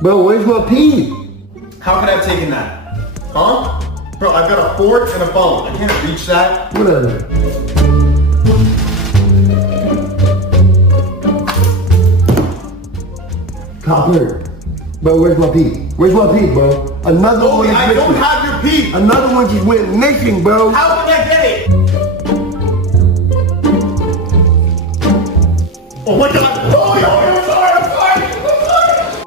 Bro, where's my pee? How could I have taken that? Huh? Bro, I've got a fork and a phone. I can't reach that. Whatever. Copper. Bro, where's my pee? Where's my pee, bro? Another one Logan, is I missing. don't have your pee. Another one just went missing, bro. How can I